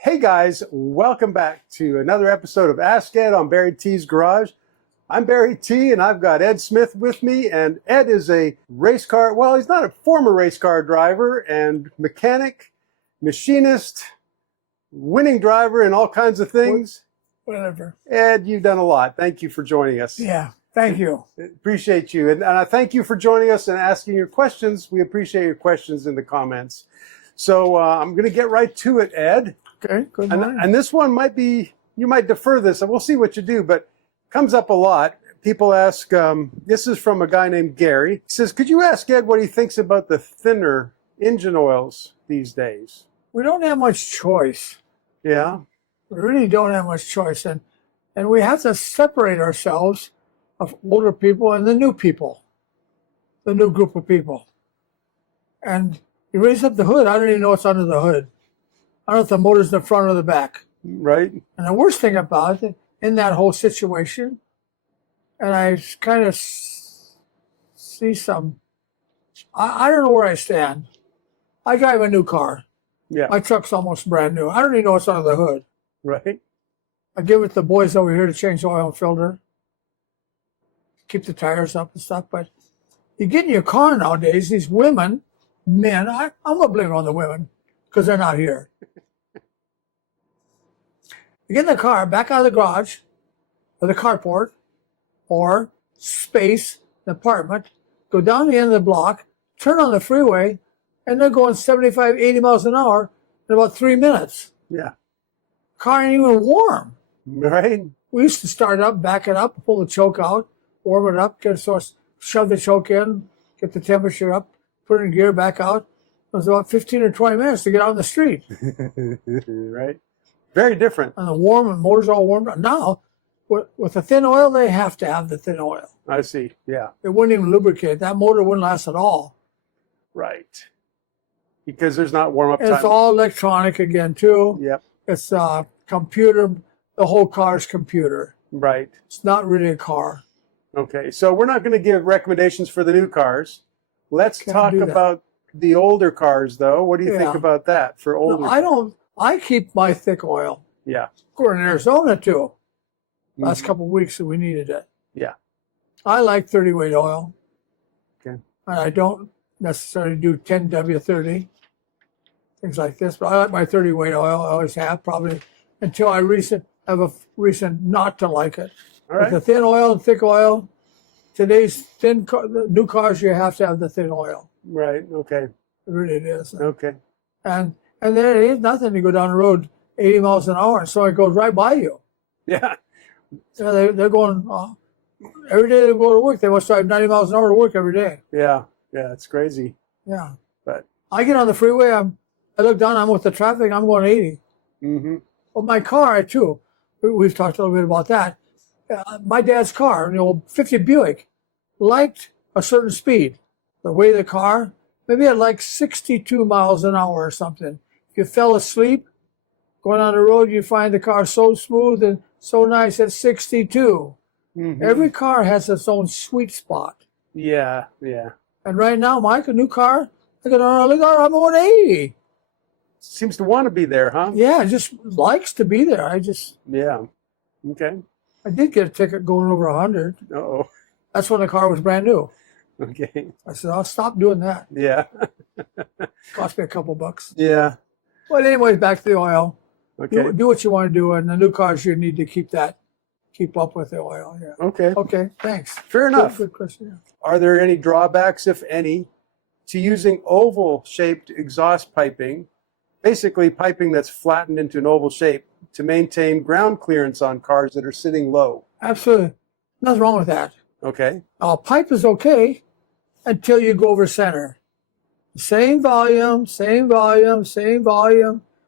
Hey guys, welcome back to another episode of Ask Ed on Barry T's Garage. I'm Barry T, and I've got Ed Smith with me, and Ed is a race car, well, he's not a former race car driver and mechanic, machinist, winning driver, and all kinds of things. Whatever. Ed, you've done a lot. Thank you for joining us. Yeah, thank you. Appreciate you. And I thank you for joining us and asking your questions. We appreciate your questions in the comments. So I'm going to get right to it, Ed. Okay, good morning. And this one might be, you might defer this, and we'll see what you do, but comes up a lot. People ask, this is from a guy named Gary. He says, could you ask Ed what he thinks about the thinner engine oils these days? We don't have much choice. Yeah? We really don't have much choice. And we have to separate ourselves of older people and the new people, the new group of people. And you raise up the hood, I don't even know what's under the hood. I don't know if the motor's in the front or the back. Right. And the worst thing about it, in that whole situation, and I kind of see some, I don't know where I stand. I drive a new car. Yeah. My truck's almost brand new. I don't even know what's under the hood. Right. I give it to the boys over here to change the oil and filter, keep the tires up and stuff. But you get in your car nowadays, these women, men, I'm going to blame it on the women because they're not here. You get in the car, back out of the garage, or the carport, or space, the apartment, go down the end of the block, turn on the freeway, and they're going 75, 80 miles an hour in about 3 minutes. Yeah. Car ain't even warm. Right. We used to start up, back it up, pull the choke out, warm it up, shove the choke in, get the temperature up, put it in gear, back out. It was about 15 or 20 minutes to get out on the street. Right. Very different. And the motor's all warmed up. Now, with the thin oil, they have to have the thin oil. I see. Yeah. It wouldn't even lubricate. That motor wouldn't last at all. Right. Because there's not warm-up And time. it's all electronic again, too. Yep. It's computer. The whole car's computer. Right. It's not really a car. Okay. So we're not going to give recommendations for the new cars. Let's talk about the older cars, though. What do you think about that for older? No, I keep my thick oil. Yeah. We're in Arizona, too. Last couple of weeks, we needed it. Yeah. I like 30-weight oil. Okay. And I don't necessarily do 10W30, things like this, but I like my 30-weight oil. I always have, probably until I have a reason not to like it. All right. With the thin oil and thick oil, today's new cars, you have to have the thin oil. Right. Okay. It really is. Okay. And there ain't nothing to go down the road 80 miles an hour, and so it goes right by you. Yeah. They're going, every day they go to work, they must drive 90 miles an hour to work every day. Yeah. Yeah. It's crazy. Yeah. But I get on the freeway, I look down, I'm with the traffic, I'm going 80. mm-hmm. Well, my car, too, we've talked a little bit about that. My dad's car, 50 Buick, liked a certain speed. The way the car, maybe at like 62 miles an hour or something. If you fell asleep, going on the road, you find the car so smooth and so nice at 62. Mm-hmm. Every car has its own sweet spot. Yeah. Yeah. And right now, Mike, a new car, look at I'm going 80. Seems to want to be there, huh? Yeah, just likes to be there. Yeah. Okay. I did get a ticket going over 100. Uh-oh. That's when the car was brand new. Okay. I said, I'll stop doing that. Yeah. Cost me a couple bucks. Yeah. But anyways, back to the oil. Okay. Do what you want to do, and the new cars, you need to keep up with the oil. Yeah. Okay. Okay, thanks. Fair enough. Good question. Yeah. Are there any drawbacks, if any, to using oval-shaped exhaust piping, basically piping that's flattened into an oval shape, to maintain ground clearance on cars that are sitting low? Absolutely. Nothing wrong with that. Okay. Pipe is okay until you go over center. Same volume,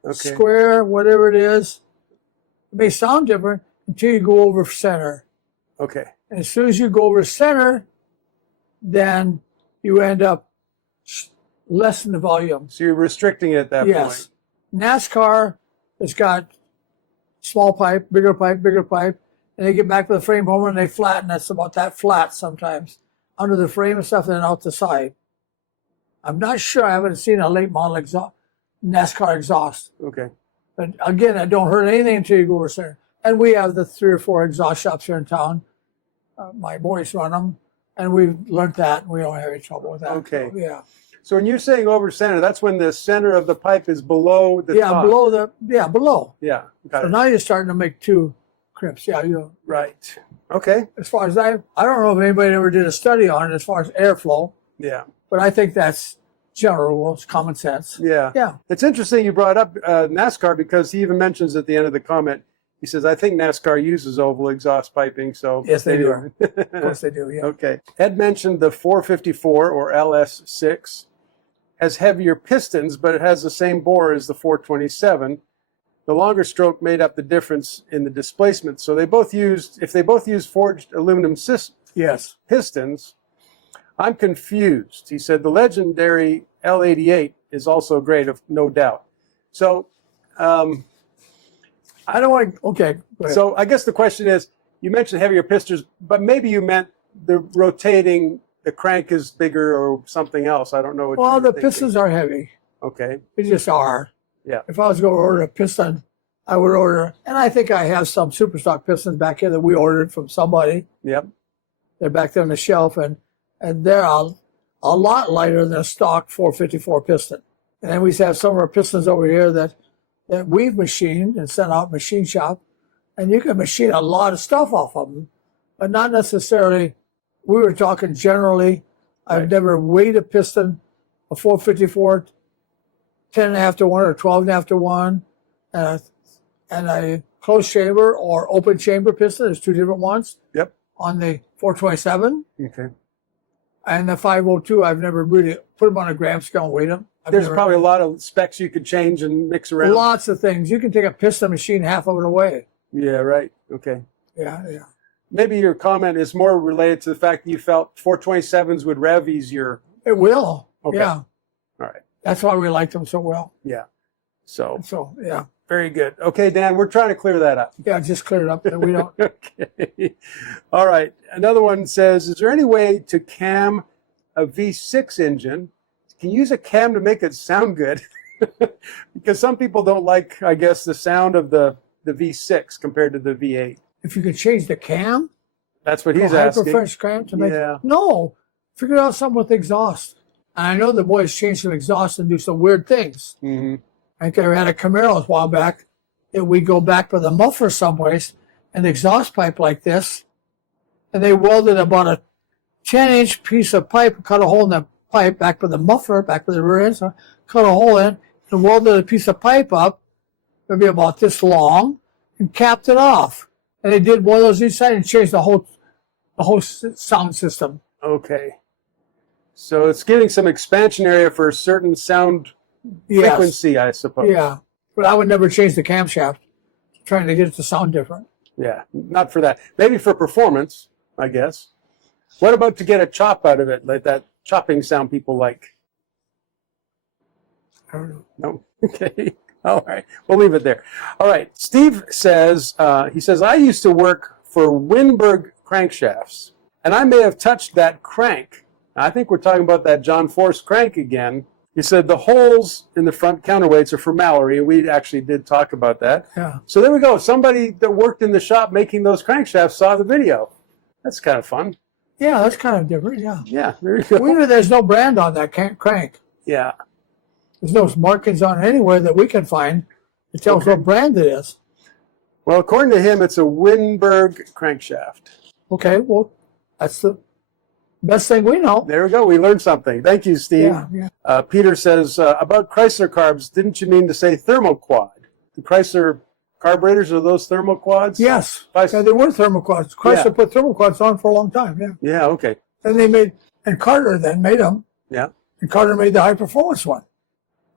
Okay. square, whatever it is. It may sound different until you go over center. Okay. And as soon as you go over center, then you end up lessen the volume. So you're restricting it at that Yes. point. NASCAR has got small pipe, bigger pipe, and they get back to the frame homer and they flatten. That's about that flat sometimes under the frame and stuff, and then out the side. I'm not sure. I haven't seen a late model NASCAR exhaust. Okay. But again, it don't hurt anything until you go over there. And we have the 3 or 4 exhaust shops here in town. My boys run them, and we've learned that. We don't have any trouble with that. Okay. So, yeah. So when you're saying over center, that's when the center of the pipe is below the top. Below. Yeah. Got So it. now you're starting to make 2 crimps. Yeah, Right. Okay. as far as I don't know if anybody ever did a study on it as far as airflow, Yeah. but I think that's general rule. It's common sense. Yeah. Yeah. It's interesting you brought up NASCAR because he even mentions at the end of the comment, he says, I think NASCAR uses oval exhaust piping. So Yes, they do. Of course they do, yeah. Okay. Ed mentioned the 454 or LS6 has heavier pistons, but it has the same bore as the 427. The longer stroke made up the difference in the displacement. So if they both used forged aluminum Yes. pistons, I'm confused. He said the legendary L88 is also great, no doubt. So, I don't want to, okay. Go ahead. so I guess the question is, you mentioned heavier pistons, but maybe you meant the crank is bigger or something else. I don't know what Well, you're the thinking. pistons are heavy. Okay. They just are. Yeah. If I was going to order a piston, I would order, and I think I have some super stock pistons back here that we ordered from somebody. Yep. They're back there on the shelf, and they're a lot lighter than a stock 454 piston. And then we have some of our pistons over here that we've machined and sent out machine shop, and you can machine a lot of stuff off of them, but not necessarily. We were talking generally. I've never weighed a piston, a 454, 10.5 to 1 or 12.5 to 1, and a closed chamber or open chamber piston. There's 2 different ones. Yep. On the 427 Okay. and the 502, I've never really put them on a gram scale and weighed them. There's probably a lot of specs you could change and mix around. Lots of things. You can take a piston machine half of it away. Yeah, right. Okay. Yeah. Maybe your comment is more related to the fact that you felt 427s would rev easier. It will. Okay. Yeah. All right. That's why we liked them so well. Yeah. So, Yeah. very good. Okay, Dan, we're trying to clear that up. Yeah, just clear it up. And we don't. Okay. All right. Another one says, is there any way to cam a V6 engine? Can you use a cam to make it sound good? Because some people don't like, I guess, the sound of the V6 compared to the V8. If you could change the cam, That's what he's asking. Hyperfresh cam to make Yeah. No. Figure out something with exhaust. And I know the boys change some exhaust and do some weird things. Mm-hmm. I think I had a Camaro a while back that we go back with a muffler someplace, an exhaust pipe like this, and they welded about a 10-inch piece of pipe, cut a hole in the pipe back with the muffler, back with the rear end, so cut a hole in, and welded a piece of pipe up, maybe about this long, and capped it off. And they did one of those each side and changed the whole sound system. Okay. So it's getting some expansion area for a certain sound Yes. frequency, I suppose. Yeah. But I would never change the camshaft, trying to get it to sound different. Yeah, not for that. Maybe for performance, I guess. What about to get a chop out of it, like that chopping sound people like? I don't know. No? Okay. All right. We'll leave it there. All right. Steve says, I used to work for Winberg crankshafts, and I may have touched that crank. I think we're talking about that John Force crank again. He said the holes in the front counterweights are for Mallory, and we actually did talk about that. Yeah. So there we go. Somebody that worked in the shop making those crankshafts saw the video. That's kind of fun. Yeah, that's kind of different. Yeah. Yeah, there you go. There's no brand on that crank. Yeah. There's no markings on it anywhere that we can find that tells what brand it is. Well, according to him, it's a Winberg crankshaft. Okay, well, that's the best thing we know. There we go. We learned something. Thank you, Steve. Yeah. Peter says, about Chrysler carbs, didn't you mean to say Thermo-Quad? The Chrysler carburetors, are those Thermo-Quads? Yes. Yeah, they were Thermo-Quads. Chrysler put Thermo-Quads on for a long time, yeah. Yeah, okay. And Carter then made them. Yeah. And Carter made the high-performance one.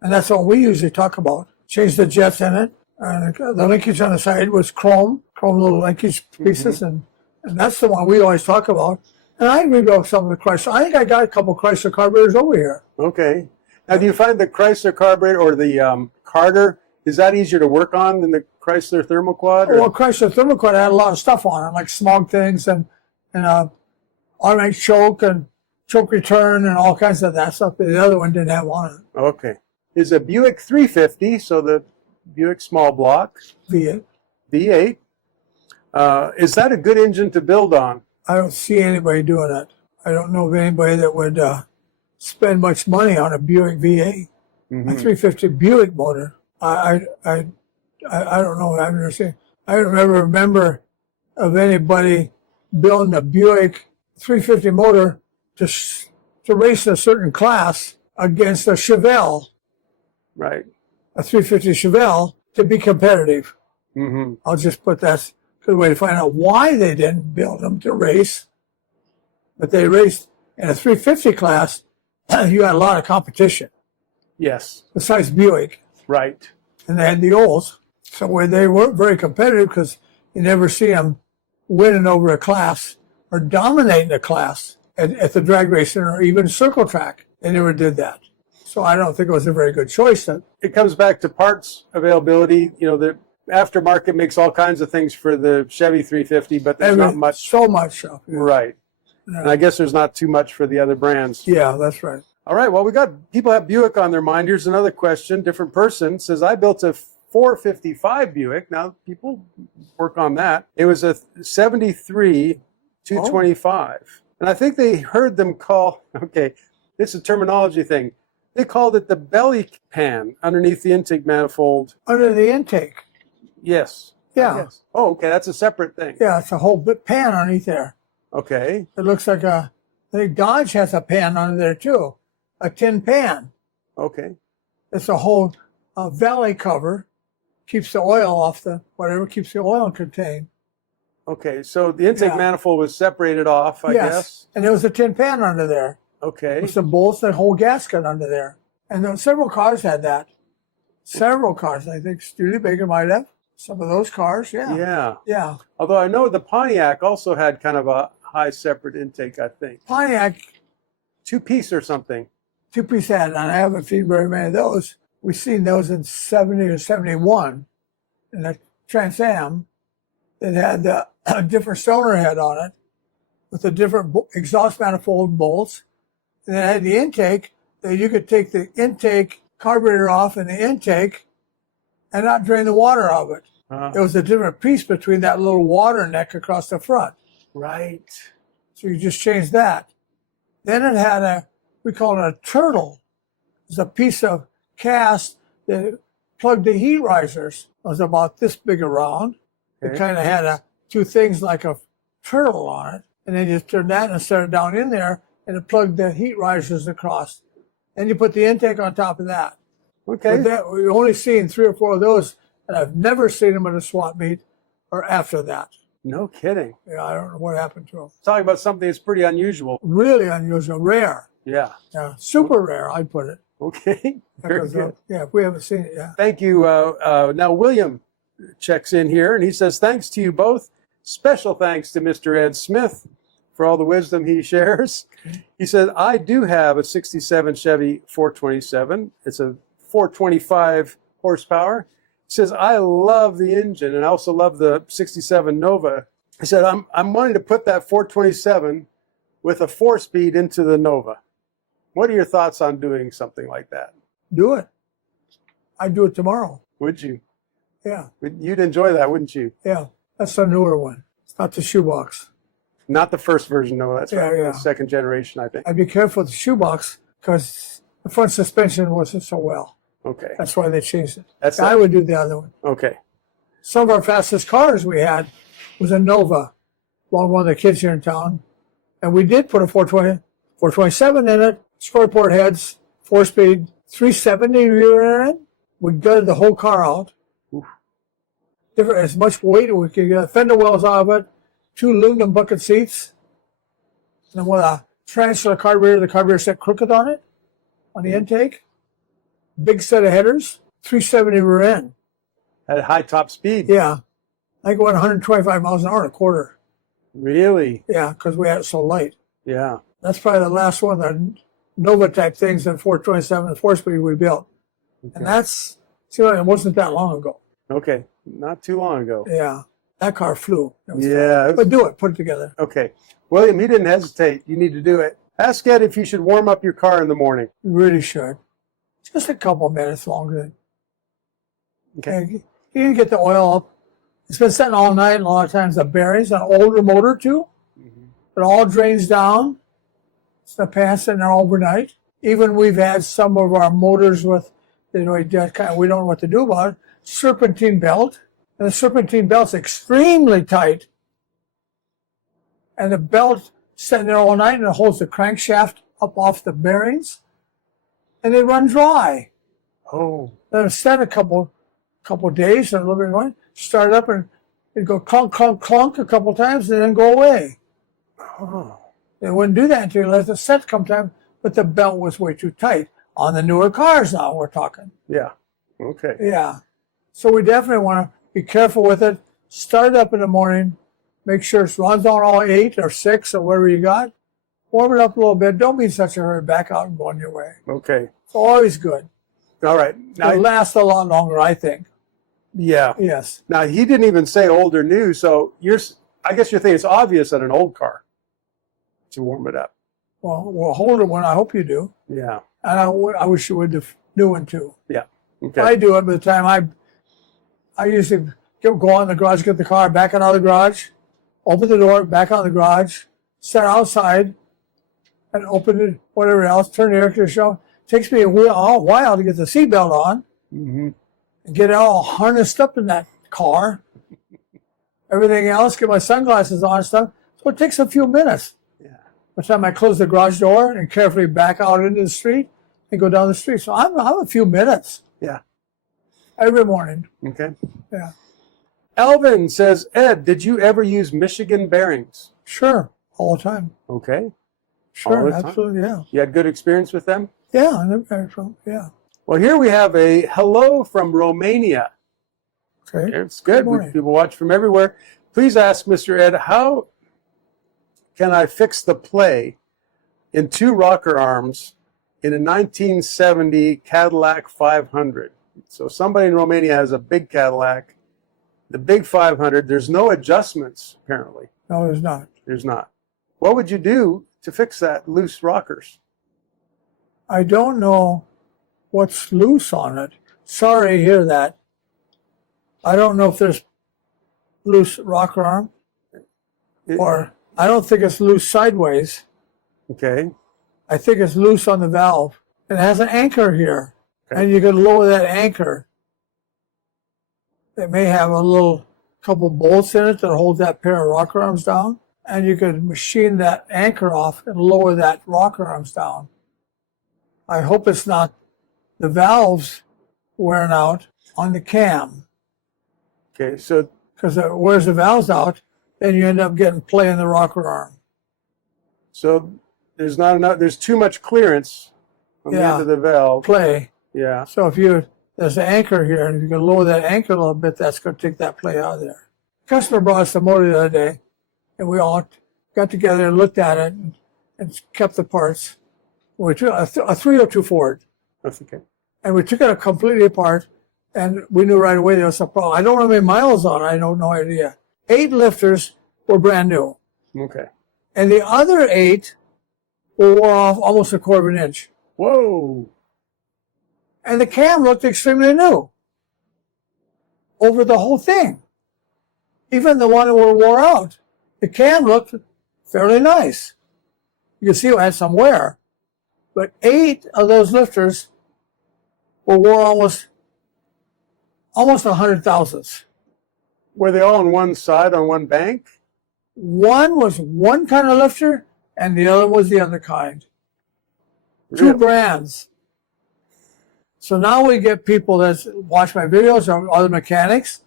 And that's what we usually talk about. Change the jets in it. And the linkage on the side was chrome little linkage pieces. And that's the one we always talk about. And I rebuilt some of the Chrysler. I think I got a couple Chrysler carburetors over here. Okay. Now, do you find the Chrysler carburetor or the Carter, is that easier to work on than the Chrysler Thermo-Quad? Well, Chrysler Thermo-Quad had a lot of stuff on it, like smog things and automatic choke and choke return and all kinds of that stuff. The other one didn't have on it. Okay. Is a Buick 350, so the Buick small block, V8. V8. Is that a good engine to build on? I don't see anybody doing it. I don't know of anybody that would spend much money on a Buick V8, a 350 Buick motor. I don't know. I've never seen. I don't ever remember of anybody building a Buick 350 motor to race a certain class against a Chevelle, Right. a 350 Chevelle, to be competitive. Mm-hmm. I'll just put that's a good way to find out why they didn't build them to race. But they raced in a 350 class. You got a lot of competition. Yes. Besides Buick. Right. And they had the Olds. So where they weren't very competitive because you never see them winning over a class or dominating a class at the drag racing or even circle track. They never did that. So I don't think it was a very good choice. It comes back to parts availability. You know, the aftermarket makes all kinds of things for the Chevy 350, but there's not much. So much stuff. Yeah. Right. Yeah. And I guess there's not too much for the other brands. Yeah, that's right. All right. Well, we got people have Buick on their mind. Here's another question. Different person says, I built a 455 Buick. Now, people work on that. It was a 73 225. And I think they heard them call, okay, it's a terminology thing. They called it the belly pan underneath the intake manifold. Under the intake. Yes. Yeah. Yes. Oh, okay. That's a separate thing. Yeah, it's a whole bit pan underneath there. Okay. It looks like I think Dodge has a pan under there too. A tin pan. Okay. It's a whole valley cover. Keeps the oil off keeps the oil contained. Okay. So the intake manifold was separated off, I guess. And there was a tin pan under there. Okay. With some bolts and a whole gasket under there. And then several cars had that. Several cars. I think Studebaker might have. Some of those cars, yeah. Yeah. Yeah. Although I know the Pontiac also had kind of a high separate intake, I think. Pontiac. Two-piece or something. Two-piece had, and I haven't seen very many of those. We've seen those in 70 or 71 in the Trans Am that had a different cylinder head on it with a different exhaust manifold bolts. And then it had the intake that you could take the intake carburetor off in the intake and not drain the water out of it. It was a different piece between that little water neck across the front. Right. So you just changed that. Then it had we call it a turtle. It was a piece of cast that plugged the heat risers. It was about this big around. Okay. It kind of had two things like a turtle on it. And then you turn that and set it down in there, and it plugged the heat risers across. Then you put the intake on top of that. Okay. But we've only seen 3 or 4 of those, and I've never seen them at a swap meet or after that. No kidding. Yeah, I don't know what happened to them. Talking about something that's pretty unusual. Really unusual, rare. Yeah. Yeah, super rare, I'd put it. Okay. Very good. Yeah, if we haven't seen it, yeah. Thank you. Now, William checks in here, and he says, thanks to you both. Special thanks to Mr. Ed Smith for all the wisdom he shares. He said, I do have a 67 Chevy 427. It's a 425 horsepower. He says, I love the engine, and I also love the 67 Nova. He said, I'm wanting to put that 427 with a 4-speed into the Nova. What are your thoughts on doing something like that? Do it. I'd do it tomorrow. Would you? Yeah. You'd enjoy that, wouldn't you? Yeah. That's the newer one. It's not the shoebox. Not the first version, no. That's right. Yeah. The second generation, I think. I'd be careful with the shoebox because the front suspension wasn't so well. Okay. That's why they changed it. I would do the other one. Okay. Some of our fastest cars we had was a Nova, along one of the kids here in town. And we did put a 427 in it, square port heads, 4-speed, 370 rear end. We gutted the whole car out. Oof. Different, as much weight as we could get fender wells out of it, 2 aluminum bucket seats, and then with a transfer carburetor, the carburetor set crooked on it, on the intake. Big set of headers, 370 rear end. At high top speed. Yeah. I think it went 125 miles an hour in a quarter. Really? Yeah, because we had it so light. Yeah. That's probably the last one of the Nova type things in 427 and 4-speed we built. Okay. And that's, it wasn't that long ago. Okay. Not too long ago. Yeah. That car flew. Yeah. But do it. Put it together. Okay. William, he didn't hesitate. You need to do it. Ask Ed if you should warm up your car in the morning. You really should. Just a couple minutes longer. Okay. And you didn't get the oil up. It's been sitting all night, and a lot of times the bearings, an older motor too, it all drains down. It's the past in there overnight. Even we've had some of our motors with, we don't know what to do about it, serpentine belt. And the serpentine belt's extremely tight. And the belt sitting there all night, and it holds the crankshaft up off the bearings. And they run dry. Oh. Then it's set a couple days, and a little bit more, start up and it'd go clunk, clunk, clunk a couple times and then go away. Oh. They wouldn't do that until you let the set come time, but the belt was way too tight. On the newer cars now, we're talking. Yeah. Okay. Yeah. So we definitely want to be careful with it. Start it up in the morning. Make sure it runs on all 8 or 6 or whatever you got. Warm it up a little bit. Don't be in such a hurry. Back out and go on your way. Okay. It's always good. All right. Now, It'll last a lot longer, I think. yeah. Yes. Now, he didn't even say old or new, so I guess you're thinking it's obvious on an old car to warm it up. Well, we'll hold it when I hope you do. Yeah. And I wish you would have new one too. Yeah. Okay. I do it by the time I usually go on in the garage, get the car, back out of the garage, open the door, back out of the garage, sit outside, and open it, whatever else, turn the air conditioner on. Takes me a while to get the seatbelt on and get it all harnessed up in that car. Everything else, get my sunglasses on and stuff. So it takes a few minutes. Yeah. By the time I close the garage door and carefully back out into the street and go down the street. So I'm a few minutes. Yeah. Every morning. Okay. Yeah. Elvin says, Ed, did you ever use Michigan bearings? Sure. All the time. Okay. Sure. All the time? Absolutely. Yeah. You had good experience with them? Yeah. I never from. Yeah. Well, here we have a hello from Romania. Okay. It's good. Good morning. People watch from everywhere. Please ask Mr. Ed, how can I fix the play in 2 rocker arms in a 1970 Cadillac 500? So somebody in Romania has a big Cadillac, the big 500. There's no adjustments, apparently. No, there's not. There's not. What would you do to fix that loose rockers? I don't know what's loose on it. Sorry to hear that. I don't know if there's loose rocker arm, or I don't think it's loose sideways. Okay. I think it's loose on the valve. It has an anchor here, Okay. and you can lower that anchor. It may have a little couple bolts in it that hold that pair of rocker arms down, and you could machine that anchor off and lower that rocker arms down. I hope it's not the valves wearing out on the cam, Okay. So because it wears the valves out, then you end up getting play in the rocker arm. there's not enough. There's too much clearance on the end of the valve. Play. Yeah. So there's an anchor here, and if you can lower that anchor a little bit, that's going to take that play out of there. Customer brought us the motor the other day, and we all got together and looked at it and kept the parts. We took a 302 Ford, That's okay. and we took it completely apart, and we knew right away there was a problem. I don't know how many miles on it. I don't know idea. 8 lifters were brand new, Okay. and the other 8 were wore off almost a quarter of an inch. Whoa. And the cam looked extremely new over the whole thing. Even the one that were wore out, the cam looked fairly nice. You can see it had some wear. But 8 of those lifters were wore almost 100 thousandths. Were they all on one side on one bank? One was one kind of lifter, and the other was the other kind. Really? 2 brands. So now we get people that watch my videos or other mechanics.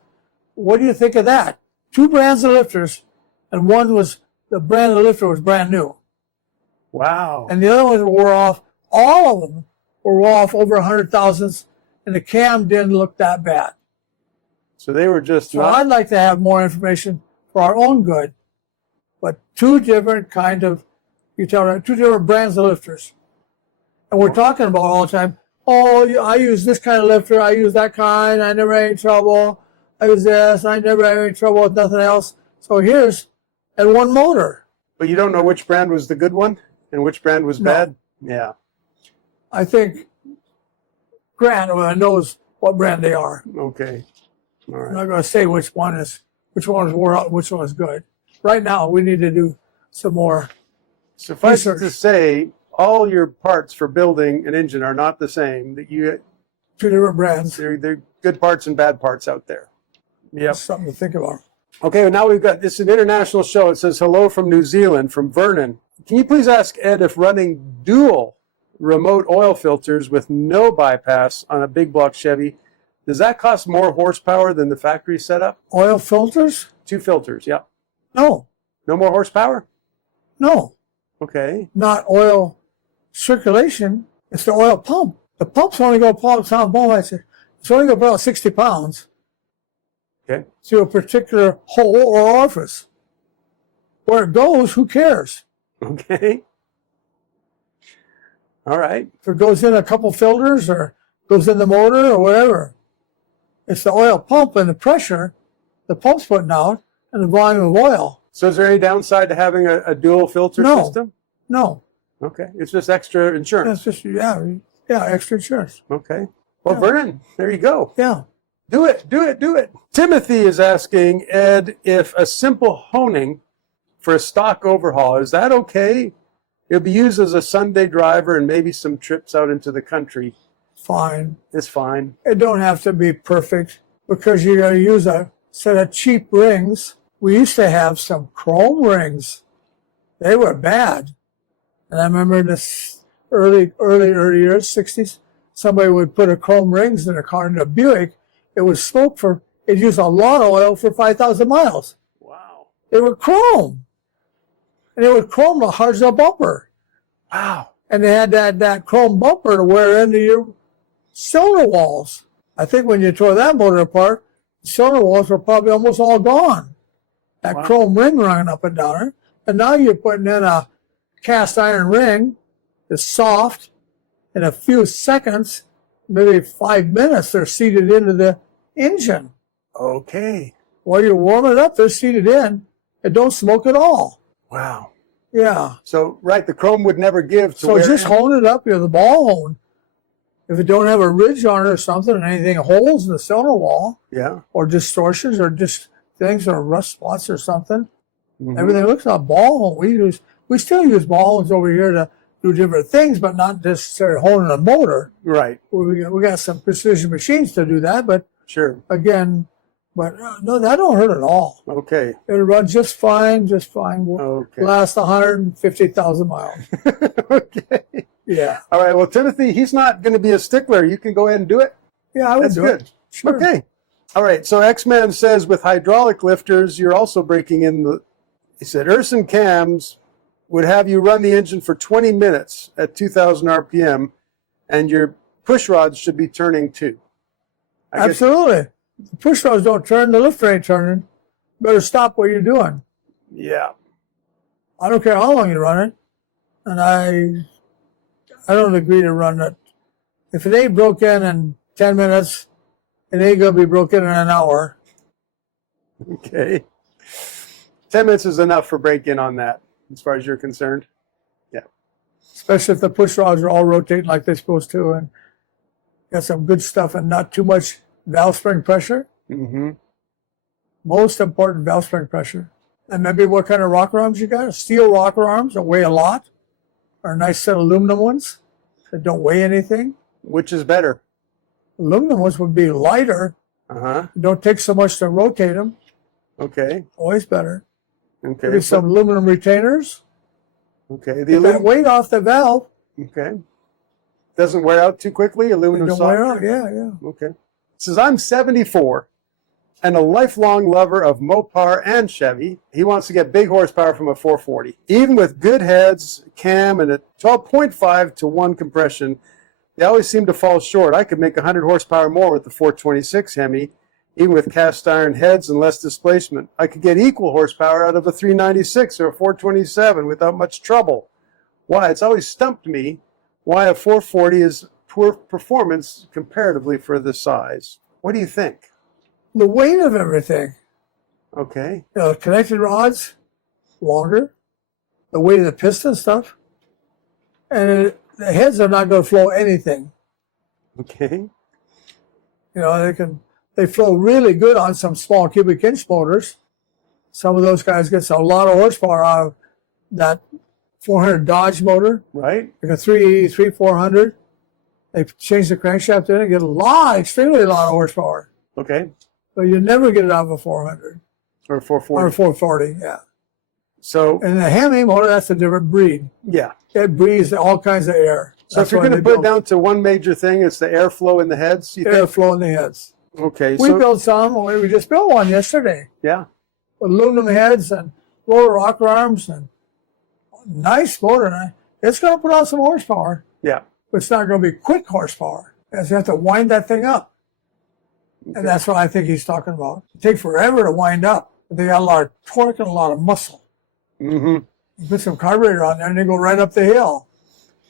What do you think of that? 2 brands of lifters, and the brand of the lifter was brand new. Wow. And the other ones wore off, all of them were off over 100 thousandths, and the cam didn't look that bad. So they were just So I'd like to have more information for our own good, but 2 different kind of, 2 different brands of lifters. And we're talking about all the time, oh, I use this kind of lifter, I use that kind, I never had any trouble. I use this, I never had any trouble with nothing else. So here's, and one motor. But you don't know which brand was the good one and which brand was No. bad? Yeah. I think Grant knows what brand they are. Okay. All I'm right. not going to say which one is wore out, which one is good. Right now, we need to do some more. Suffice it research. to say, all your parts for building an engine are not the same. That you, Two different brands. they're good parts and bad parts out there. Yep. That's something to think about. Okay, well, now we've got this an international show. It says hello from New Zealand, from Vernon. Can you please ask Ed if running dual remote oil filters with no bypass on a big block Chevy, does that cost more horsepower than the factory setup? Oil filters? 2 filters, yeah. No, No more horsepower? no, Okay. not oil circulation. It's the oil pump. The pump's only going to pump. It's only going to about 60 pounds Okay. to a particular hole or orifice. Where it goes, who cares? Okay. All right. If it goes in a couple filters or goes in the motor or whatever. It's the oil pump and the pressure the pump's putting out and the volume of oil. So is there any downside to having a dual filter No. system? No, Okay. It's just extra insurance. that's just, yeah, extra insurance. Okay. Well, Yeah. Vernon, there you go. Yeah. Do it, do it, do it. Timothy is asking Ed if a simple honing for a stock overhaul, is that okay? It'll be used as a Sunday driver and maybe some trips out into the country. Fine. It's fine. It don't have to be perfect because you're going to use a set of cheap rings. We used to have some chrome rings. They were bad. And I remember in the early years, 60s, somebody would put a chrome rings in a car in a Buick. It would smoke it used a lot of oil for 5,000 miles. Wow. They were chrome. And it would chrome the hard as a bumper. Wow. And they had that chrome bumper to wear into your cylinder walls. I think when you tore that motor apart, the cylinder walls were probably almost all gone. That Wow. chrome ring running up and down it. And now you're putting in a cast iron ring that's soft. In a few seconds, maybe 5 minutes, they're seated into the engine. Okay. While you're warming it up, they're seated in. It don't smoke at all. Wow. Yeah. So, right, the chrome would never give to So wear just in. hone it up, the ball hone. If it don't have a ridge on it or something, and anything holes in the cylinder wall, Yeah. or distortions, or just things, or rust spots or something, Mhm. everything looks like a ball hone. We still use ball hones over here to do different things, but not necessarily honing a motor. Right. We got some precision machines to do that, but Sure. again, no, that don't hurt at all. Okay. It'll run just fine, Will Okay. last 150,000 miles. Okay. Yeah. All right. Well, Timothy, he's not going to be a stickler. You can go ahead and do it. Yeah, I would That's do good. it. Sure. Okay. All right. So X-Man says with hydraulic lifters, you're also breaking in he said Urson cams would have you run the engine for 20 minutes at 2,000 RPM, and your push rods should be turning too. I guess- Absolutely. The push rods don't turn, the lifter ain't turning. Better stop what you're doing. Yeah. I don't care how long you run it. And I don't agree to run it. If it ain't broken in 10 minutes, it ain't going to be broken in an hour. Okay. 10 minutes is enough for break-in on that, as far as you're concerned. Yeah. Especially if the push rods are all rotating like they're supposed to and got some good stuff and not too much valve spring pressure. Mm-hmm. Most important, valve spring pressure. And maybe what kind of rocker arms you got? Steel rocker arms that weigh a lot, or a nice set of aluminum ones that don't weigh anything. Which is better? Aluminum ones would be lighter. Uh-huh. Don't take so much to rotate them. Okay. Always better. Okay. Maybe some aluminum retainers. Okay. The Get that aluminum. weight off the valve. Okay. Doesn't wear out too quickly. Aluminum Don't soft. wear out. Yeah. Okay. It says I'm 74 and a lifelong lover of Mopar and Chevy. He wants to get big horsepower from a 440. Even with good heads, cam, and a 12.5 to 1 compression, they always seem to fall short. I could make 100 horsepower more with the 426 Hemi, even with cast iron heads and less displacement. I could get equal horsepower out of a 396 or a 427 without much trouble. Why? It's always stumped me why a 440 is poor performance comparatively for the size. What do you think? The weight of everything. Okay. Connected rods, longer. The weight of the piston stuff. And the heads are not going to flow anything. Okay. You know, they flow really good on some small cubic inch motors. Some of those guys get a lot of horsepower out of that 400 Dodge motor. Right. Like a 383 400. They change the crankshaft in and get extremely lot of horsepower. Okay. But you never get it out of a 400. Or 440. Or 440, yeah. So, and the Hemi motor, that's a different breed. yeah. It breathes all kinds of air. So if you're going to put it down to one major thing, it's the airflow in the heads, you think? Airflow in the heads. Okay. We built some. We just built one yesterday. Yeah. With aluminum heads and lower rocker arms and nice motor. It's going to put out some horsepower. Yeah. But it's not going to be quick horsepower. You have to wind that thing up. Okay. And that's what I think he's talking about. It takes forever to wind up. But they got a lot of torque and a lot of muscle. Mm-hmm. You put some carburetor on there and they go right up the hill.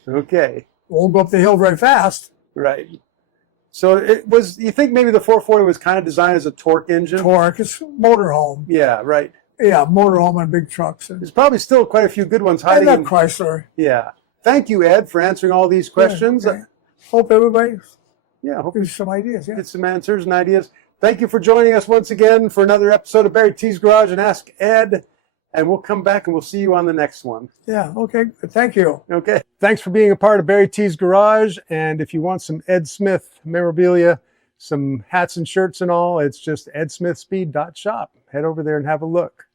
Okay. Won't go up the hill very fast. Right. So you think maybe the 440 was kind of designed as a torque engine? Torque, it's motorhome. Yeah, right. Yeah, motorhome and big trucks. There's probably still quite a few good ones hiding in Chrysler. Yeah. Thank you, Ed, for answering all these questions. Yeah, okay. Hope everybody hope gives some ideas. Yeah. Get some answers and ideas. Thank you for joining us once again for another episode of Barry T's Garage and Ask Ed. And we'll come back and we'll see you on the next one. Yeah, okay. Thank you. Okay. Thanks for being a part of Barry T's Garage. And if you want some Ed Smith memorabilia, some hats and shirts and all, it's just EdSmithSpeed.shop. Head over there and have a look.